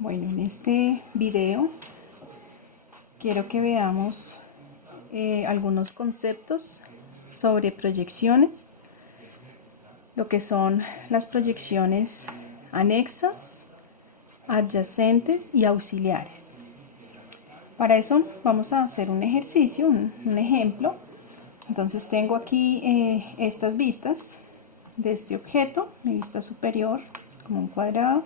Bueno, en este video quiero que veamos algunos conceptos sobre proyecciones, lo que son las proyecciones anexas, adyacentes y auxiliares. Para eso vamos a hacer un ejercicio, un ejemplo. Entonces tengo aquí estas vistas de este objeto, mi vista superior como un cuadrado,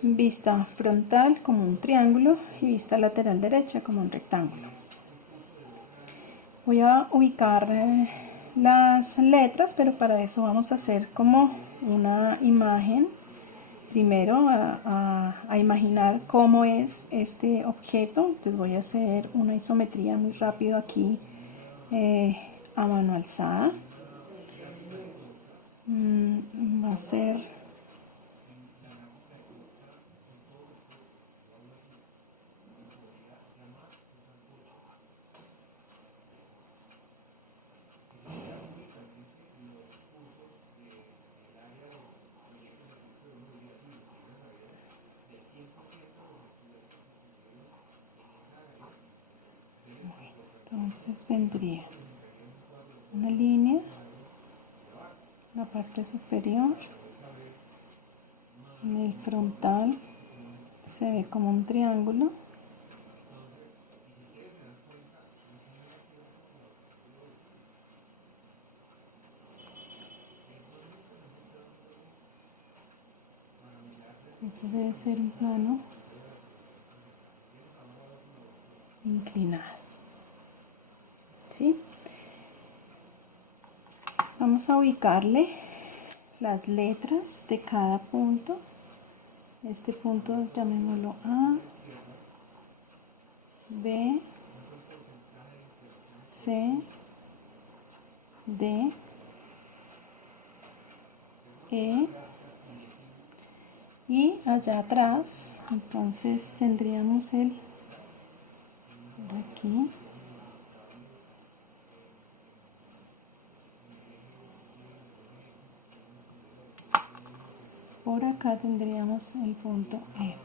vista frontal como un triángulo y vista lateral derecha como un rectángulo. Voy a ubicar las letras, pero para eso vamos a hacer como una imagen. Primero a imaginar cómo es este objeto. Entonces voy a hacer una isometría muy rápido aquí a mano alzada. Va a ser entonces vendría una línea, la parte superior, en el frontal se ve como un triángulo, ese debe ser un plano inclinado, ¿sí? Vamos a ubicarle las letras de cada punto. Este punto llamémoslo A, B, C, D, E, y allá atrás entonces tendríamos el por aquí, por acá tendríamos el punto F,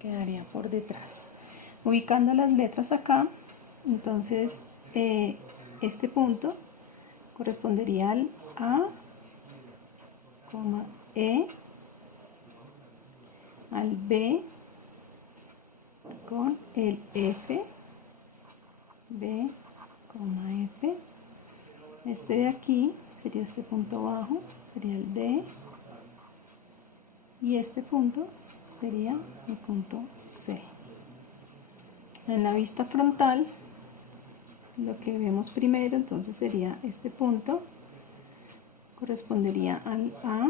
quedaría por detrás. Ubicando las letras acá, entonces este punto correspondería al A, E, al B con el F, B, F. Este de aquí sería este punto bajo, sería el D, y este punto sería el punto C. En la vista frontal, lo que vemos primero entonces sería este punto, correspondería al A,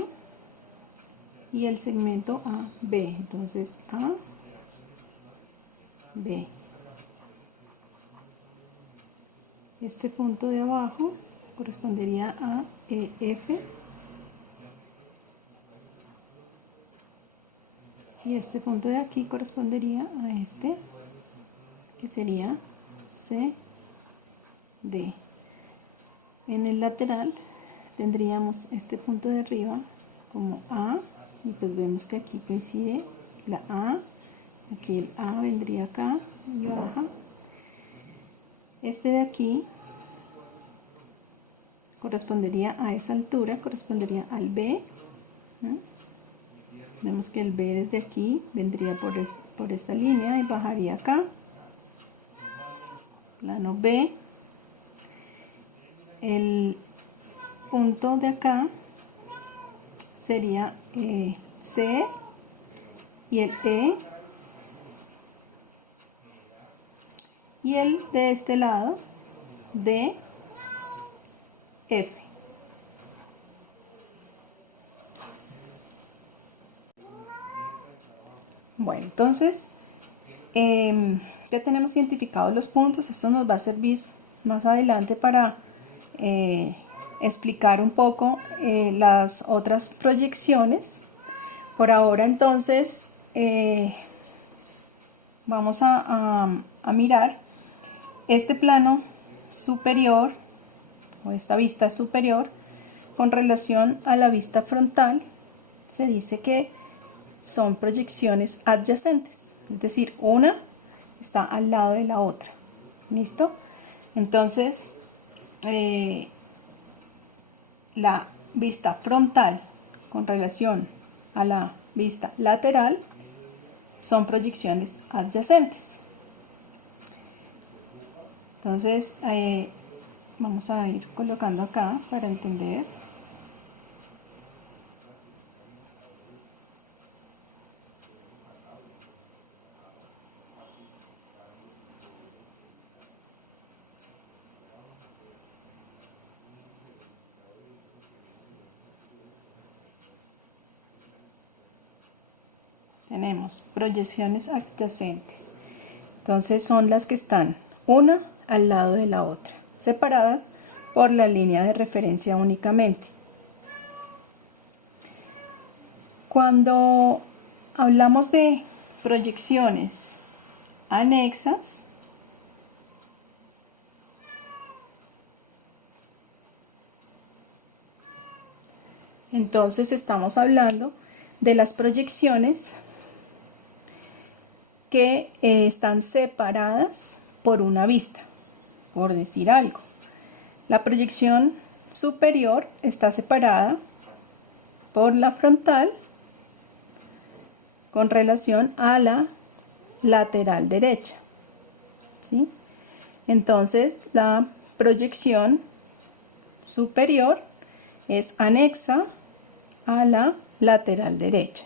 y el segmento AB, entonces A, B. Este punto de abajo correspondería a EF, y este punto de aquí correspondería a este, que sería CD. En el lateral tendríamos este punto de arriba como A, y pues vemos que aquí coincide la A, aquí el A vendría acá y baja. Este de aquí correspondería a esa altura, correspondería al B. Vemos que el B desde aquí vendría por esta línea y bajaría acá. Plano B. El punto de acá sería C y el E. Y el de este lado, D, F. Bueno, entonces ya tenemos identificados los puntos. Esto nos va a servir más adelante para explicar un poco las otras proyecciones. Por ahora entonces vamos a mirar este plano superior o esta vista superior con relación a la vista frontal. Se dice que son proyecciones adyacentes, es decir, una está al lado de la otra. ¿Listo? Entonces, la vista frontal con relación a la vista lateral son proyecciones adyacentes. Entonces, vamos a ir colocando acá para entender. Tenemos proyecciones adyacentes. Entonces son las que están una al lado de la otra, separadas por la línea de referencia únicamente. Cuando hablamos de proyecciones anexas, entonces estamos hablando de las proyecciones que están separadas por una vista, por decir algo. La proyección superior está separada por la frontal con relación a la lateral derecha, ¿sí? Entonces la proyección superior es anexa a la lateral derecha,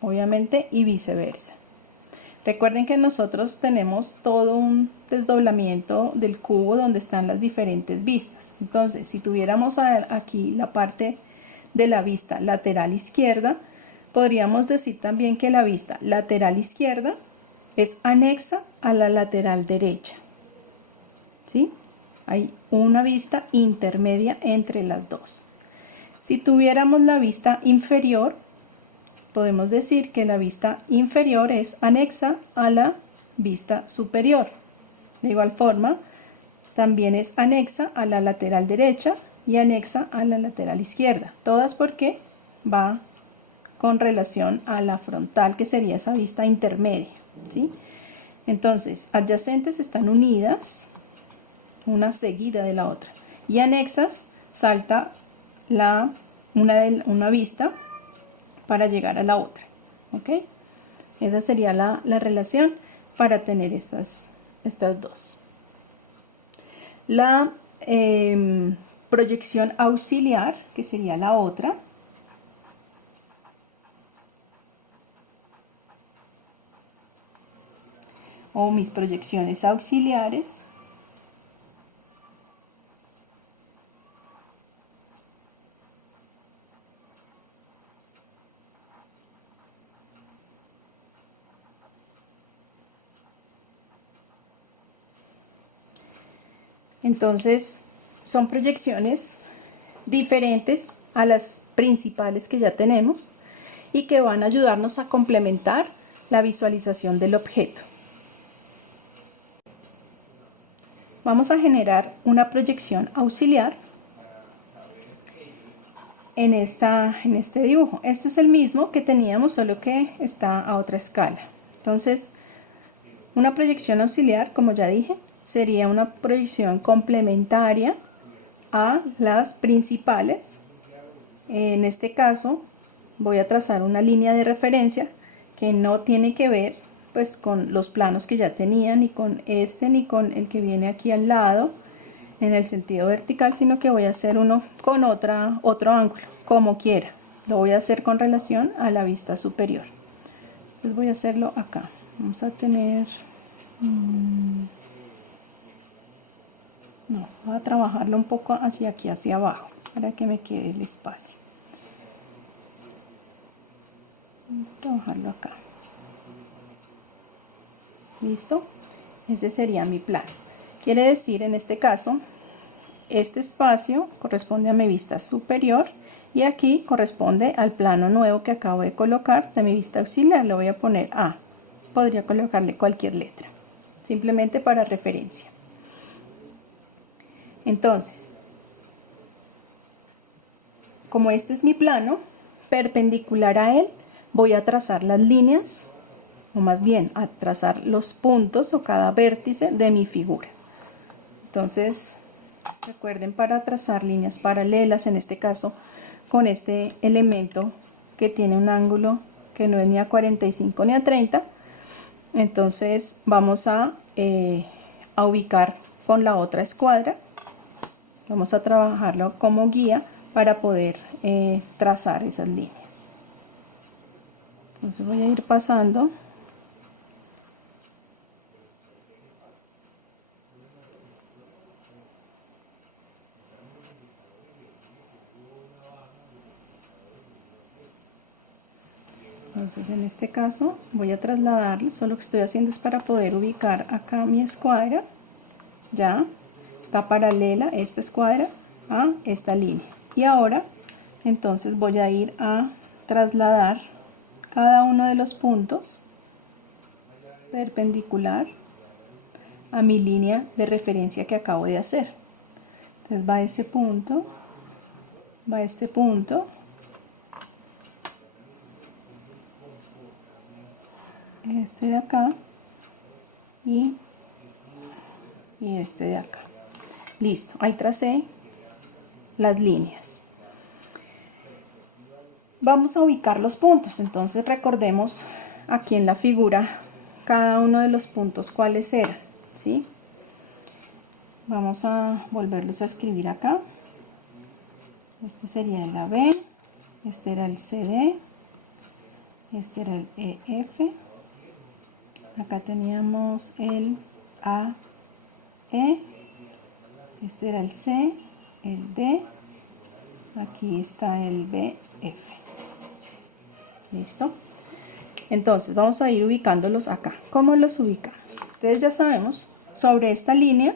obviamente, y viceversa. Recuerden que nosotros tenemos todo un desdoblamiento del cubo donde están las diferentes vistas. Entonces, si tuviéramos aquí la parte de la vista lateral izquierda, podríamos decir también que la vista lateral izquierda es anexa a la lateral derecha, ¿sí? Hay una vista intermedia entre las dos. Si tuviéramos la vista inferior, podemos decir que la vista inferior es anexa a la vista superior. De igual forma, también es anexa a la lateral derecha y anexa a la lateral izquierda. Todas porque va con relación a la frontal, que sería esa vista intermedia, ¿sí? Entonces, adyacentes están unidas, una seguida de la otra, y anexas salta una vista para llegar a la otra, ¿ok? Esa sería la relación para tener estas dos. La proyección auxiliar, que sería la otra, o mis proyecciones auxiliares, entonces son proyecciones diferentes a las principales que ya tenemos y que van a ayudarnos a complementar la visualización del objeto. Vamos a generar una proyección auxiliar en este dibujo. Este es el mismo que teníamos, solo que está a otra escala. Entonces, una proyección auxiliar, como ya dije, sería una proyección complementaria a las principales. En este caso voy a trazar una línea de referencia que no tiene que ver pues con los planos que ya tenía, ni con este ni con el que viene aquí al lado en el sentido vertical, sino que voy a hacer uno con otro ángulo, como quiera. Lo voy a hacer con relación a la vista superior. Entonces voy a hacerlo acá. Vamos a tener no, voy a trabajarlo un poco hacia aquí, hacia abajo, para que me quede el espacio. Vamos a trabajarlo acá. ¿Listo? Ese sería mi plan. Quiere decir, en este caso, este espacio corresponde a mi vista superior y aquí corresponde al plano nuevo que acabo de colocar de mi vista auxiliar. Le voy a poner A. Podría colocarle cualquier letra, simplemente para referencia. Entonces, como este es mi plano, perpendicular a él voy a trazar las líneas, o más bien a trazar los puntos o cada vértice de mi figura. Entonces, recuerden, para trazar líneas paralelas, en este caso con este elemento que tiene un ángulo que no es ni a 45 ni a 30, entonces vamos a ubicar con la otra escuadra, vamos a trabajarlo como guía para poder trazar esas líneas. Entonces voy a ir pasando Entonces en este caso voy a trasladarlo, solo que estoy haciendo es para poder ubicar acá mi escuadra. Ya está paralela esta escuadra a esta línea, y ahora entonces voy a ir a trasladar cada uno de los puntos perpendicular a mi línea de referencia que acabo de hacer. Entonces va ese punto, va este punto, este de acá y este de acá. Listo, ahí tracé las líneas. Vamos a ubicar los puntos. Entonces recordemos aquí en la figura cada uno de los puntos cuáles eran, ¿sí? Vamos a volverlos a escribir acá. Este sería el AB, este era el CD, este era el EF, acá teníamos el AE, este era el C, el D, aquí está el BF. ¿Listo? Entonces vamos a ir ubicándolos acá. ¿Cómo los ubicamos? Entonces ya sabemos, sobre esta línea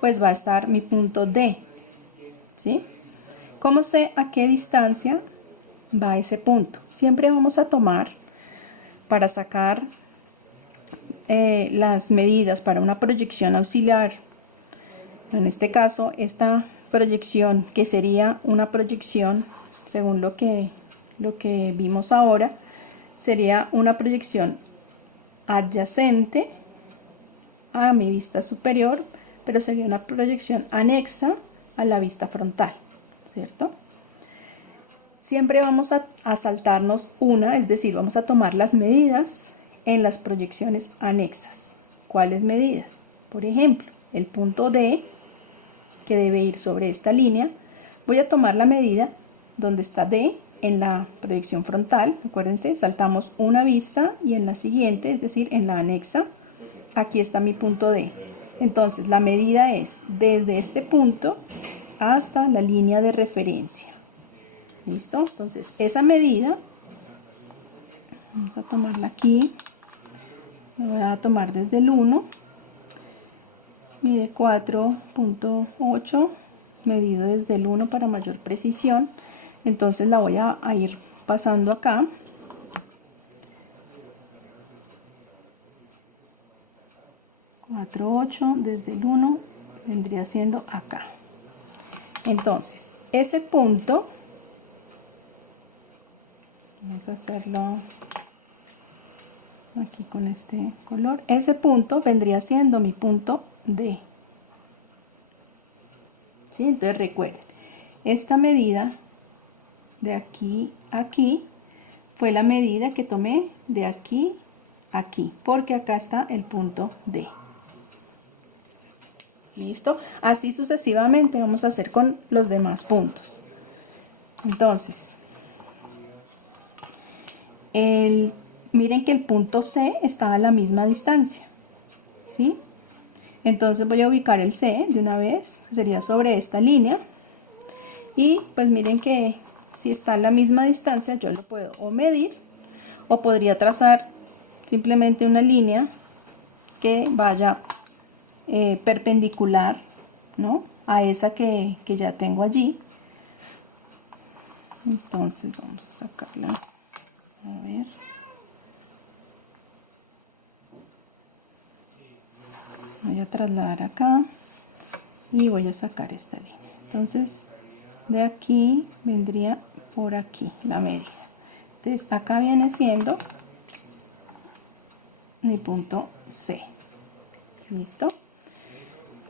pues va a estar mi punto D, ¿sí? ¿Cómo sé a qué distancia va ese punto? Siempre vamos a tomar, para sacar las medidas para una proyección auxiliar, en este caso esta proyección, que sería una proyección según lo que vimos ahora, sería una proyección adyacente a mi vista superior, pero sería una proyección anexa a la vista frontal, ¿cierto? Siempre vamos a saltarnos una, es decir, vamos a tomar las medidas en las proyecciones anexas. ¿Cuáles medidas? Por ejemplo, el punto D, que debe ir sobre esta línea, voy a tomar la medida donde está D en la proyección frontal. Acuérdense, saltamos una vista y en la siguiente, es decir, en la anexa, aquí está mi punto D. Entonces la medida es desde este punto hasta la línea de referencia. ¿Listo? Entonces esa medida, vamos a tomarla aquí, la voy a tomar desde el 1, mide 4.8, medido desde el 1 para mayor precisión. Entonces la voy a ir pasando acá. Desde el 1 vendría siendo acá. Entonces ese punto, vamos a hacerlo aquí con este color, ese punto vendría siendo mi punto D, ¿sí? Entonces recuerden, esta medida de aquí a aquí fue la medida que tomé de aquí a aquí, porque acá está el punto D. ¿Listo? Así sucesivamente vamos a hacer con los demás puntos. Entonces, miren que el punto C está a la misma distancia, ¿sí? Entonces voy a ubicar el C de una vez, sería sobre esta línea. Y pues miren que si está a la misma distancia, yo lo puedo o medir, o podría trazar simplemente una línea que vaya perpendicular, ¿no?, a esa que ya tengo allí. Entonces vamos a sacarla, a ver, voy a trasladar acá y voy a sacar esta línea. Entonces de aquí vendría por aquí la medida. Entonces acá viene siendo mi punto C. ¿Listo?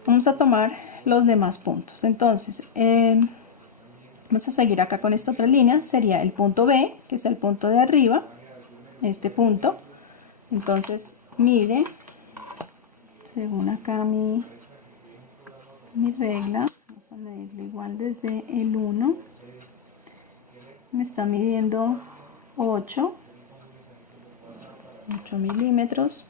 Vamos a tomar los demás puntos. Entonces, vamos a seguir acá con esta otra línea. Sería el punto B, que es el punto de arriba, este punto. Entonces, mide, según acá mi regla, vamos a medirlo igual desde el 1. Me está midiendo 8 milímetros.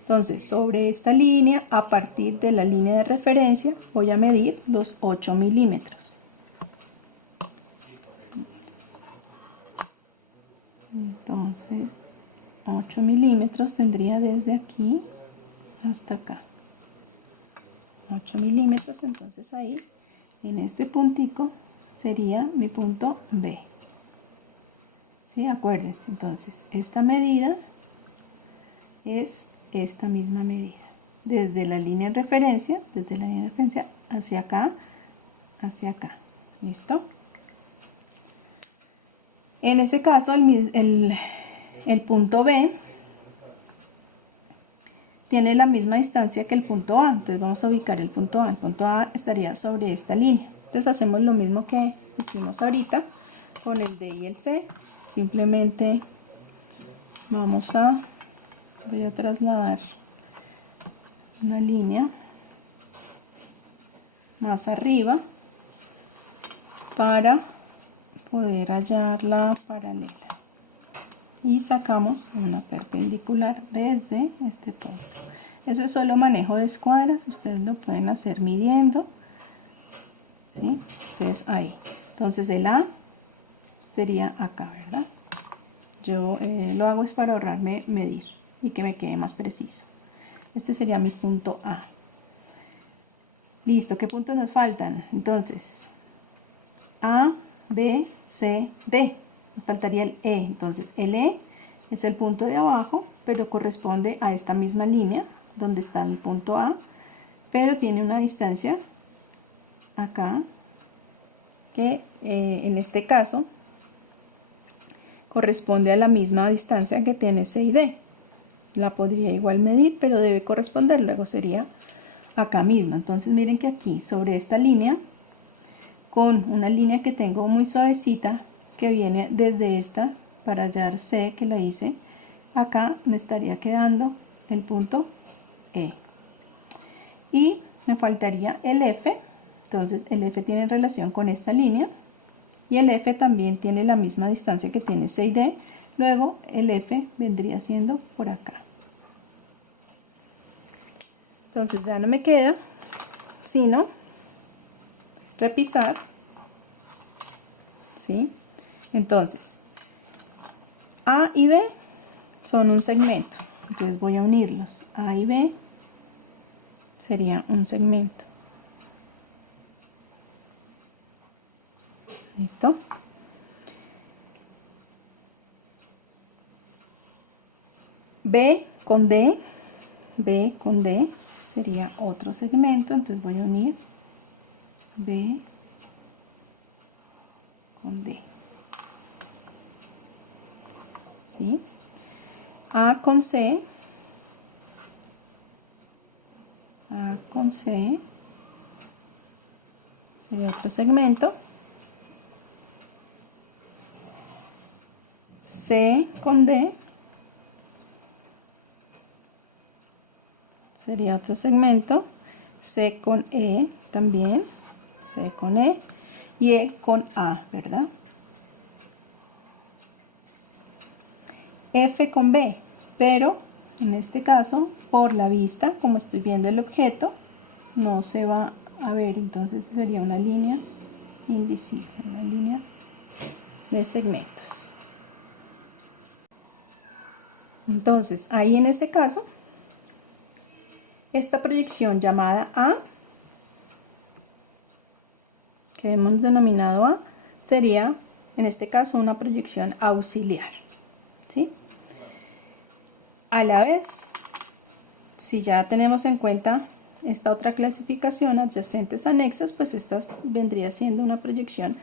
Entonces, sobre esta línea, a partir de la línea de referencia, voy a medir los 8 milímetros. Entonces, 8 milímetros tendría desde aquí hasta acá. 8 milímetros, entonces ahí, en este puntico, sería mi punto B. ¿Sí? Acuérdense, entonces, esta medida es esta misma medida. Desde la línea de referencia, hacia acá, hacia acá. ¿Listo? En ese caso, el punto B tiene la misma distancia que el punto A. Entonces vamos a ubicar el punto A. El punto A estaría sobre esta línea. Entonces hacemos lo mismo que hicimos ahorita con el D y el C. Simplemente voy a trasladar una línea más arriba para poder hallar la paralela. Y sacamos una perpendicular desde este punto. Eso es solo manejo de escuadras, ustedes lo pueden hacer midiendo, ¿sí? Entonces ahí. Entonces el A sería acá, ¿verdad? Yo lo hago es para ahorrarme medir y que me quede más preciso. Este sería mi punto A. Listo, ¿qué puntos nos faltan? Entonces, A, B, C, D. Nos faltaría el E. Entonces, el E es el punto de abajo, pero corresponde a esta misma línea donde está el punto A, pero tiene una distancia acá que en este caso corresponde a la misma distancia que tiene C y D. La podría igual medir, pero debe corresponder, luego sería acá mismo. Entonces miren que aquí sobre esta línea, con una línea que tengo muy suavecita que viene desde esta para hallar C, que la hice acá, me estaría quedando el punto E. Y me faltaría el F. Entonces el F tiene relación con esta línea y el F también tiene la misma distancia que tiene C y D. Luego el F vendría siendo por acá. Entonces ya no me queda sino repisar, ¿sí? Entonces A y B son un segmento, entonces voy a unirlos. A y B sería un segmento. ¿Listo? B con D sería otro segmento, entonces voy a unir B con D. ¿Sí? A con C sería otro segmento. C con D sería otro segmento. C con E también, C con E y E con A, ¿verdad? F con B, pero en este caso, por la vista, como estoy viendo el objeto, no se va a ver, entonces sería una línea invisible, una línea de segmentos. Entonces, ahí en este caso, esta proyección llamada A, que hemos denominado A, sería en este caso una proyección auxiliar, ¿sí? A la vez, si ya tenemos en cuenta esta otra clasificación, adyacentes anexas, pues esta vendría siendo una proyección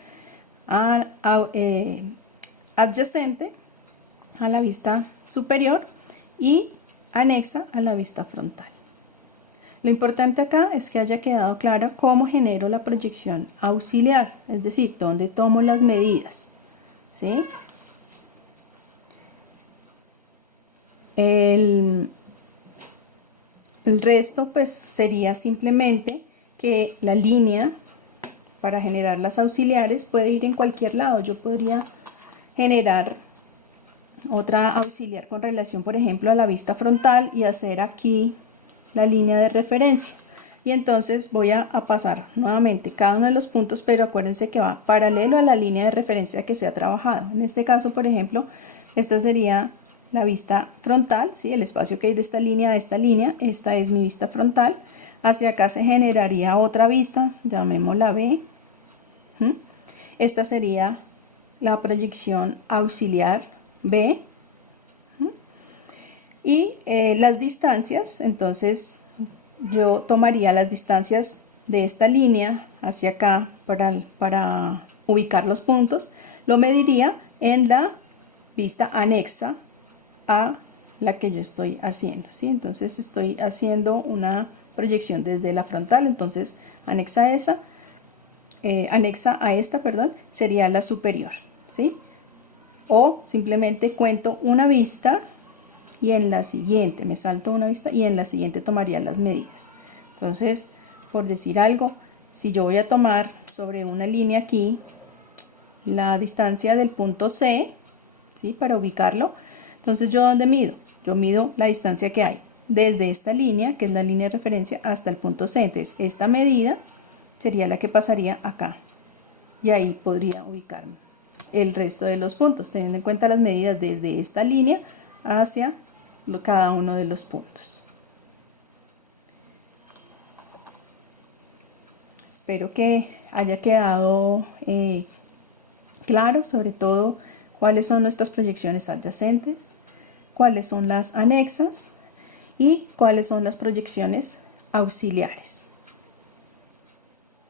adyacente, a la vista superior y anexa a la vista frontal. Lo importante acá es que haya quedado claro cómo genero la proyección auxiliar, es decir, dónde tomo las medidas, ¿sí? El resto pues sería simplemente que la línea para generar las auxiliares puede ir en cualquier lado. Yo podría generar otra auxiliar con relación, por ejemplo, a la vista frontal y hacer aquí la línea de referencia. Y entonces voy a pasar nuevamente cada uno de los puntos, pero acuérdense que va paralelo a la línea de referencia que se ha trabajado. En este caso, por ejemplo, esta sería la vista frontal, ¿sí? El espacio que hay de esta línea a esta línea, esta es mi vista frontal. Hacia acá se generaría otra vista, llamémosla B. Esta sería la proyección auxiliar B. Y las distancias, entonces yo tomaría las distancias de esta línea hacia acá para ubicar los puntos, lo mediría en la vista anexa a la que yo estoy haciendo, ¿sí? Entonces estoy haciendo una proyección desde la frontal, entonces anexa a esta, perdón, sería la superior, ¿sí? O simplemente cuento una vista y en la siguiente me salto una vista y en la siguiente tomaría las medidas. Entonces, por decir algo, si yo voy a tomar sobre una línea aquí la distancia del punto C, ¿sí? Para ubicarlo, entonces yo ¿dónde mido? Yo mido la distancia que hay desde esta línea, que es la línea de referencia, hasta el punto C. Entonces esta medida sería la que pasaría acá y ahí podría ubicarme el resto de los puntos, teniendo en cuenta las medidas desde esta línea hacia cada uno de los puntos. Espero que haya quedado claro, sobre todo cuáles son nuestras proyecciones adyacentes, cuáles son las anexas y cuáles son las proyecciones auxiliares.